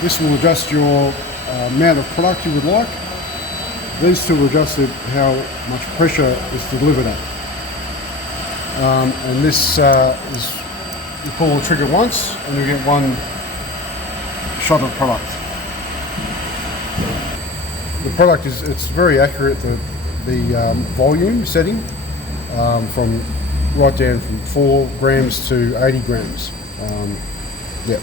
This will adjust your amount of product you would like. These two will adjust how much pressure is delivered at. And this is, you pull the trigger once and you get one shot of product. The product it's very accurate, the volume setting from right down from 4 grams to 80 grams. Yeah.